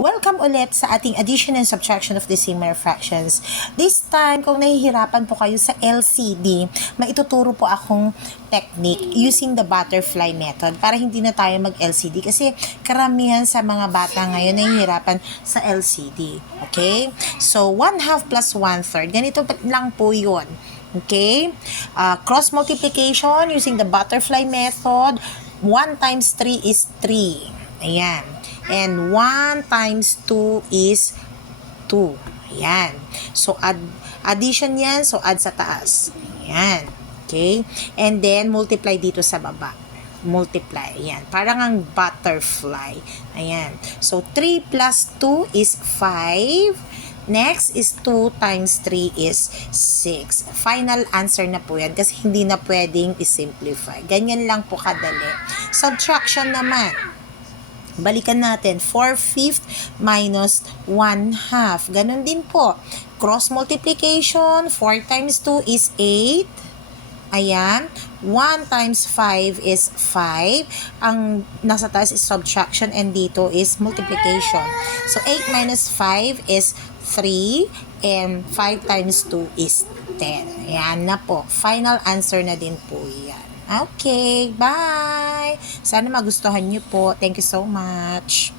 Welcome ulit sa ating addition and subtraction of decimal fractions. This time, kung nahihirapan po kayo sa LCD, maituturo po akong technique using the butterfly method para hindi na tayo mag-LCD kasi karamihan sa mga bata ngayon nahihirapan sa LCD. Okay? So, 1/2 plus 1/3. Ganito lang po yun. Okay? Cross multiplication using the butterfly method. 1 times 3 is 3. Ayan. And 1 times 2 is 2. Ayan. So, addition yan. So, add sa taas. Ayan. Okay? And then, multiply dito sa baba. Multiply. Ayan. Parang ang butterfly. Ayan. So, 3 plus 2 is 5. Next is 2 times 3 is 6. Final answer na po yan kasi hindi na pwedeng i-simplify. Ganyan lang po kadali. Subtraction naman. Balikan natin, 4/5 minus 1/2. Ganun din po. Cross multiplication, 4 times 2 is 8. Ayan. 1 times 5 is 5. Ang nasa taas is subtraction and dito is multiplication. So, 8 minus 5 is 3 and 5 times 2 is 10. Ayan na po. Final answer na din po yan. Okay, bye! Sana magustuhan niyo po. Thank you so much.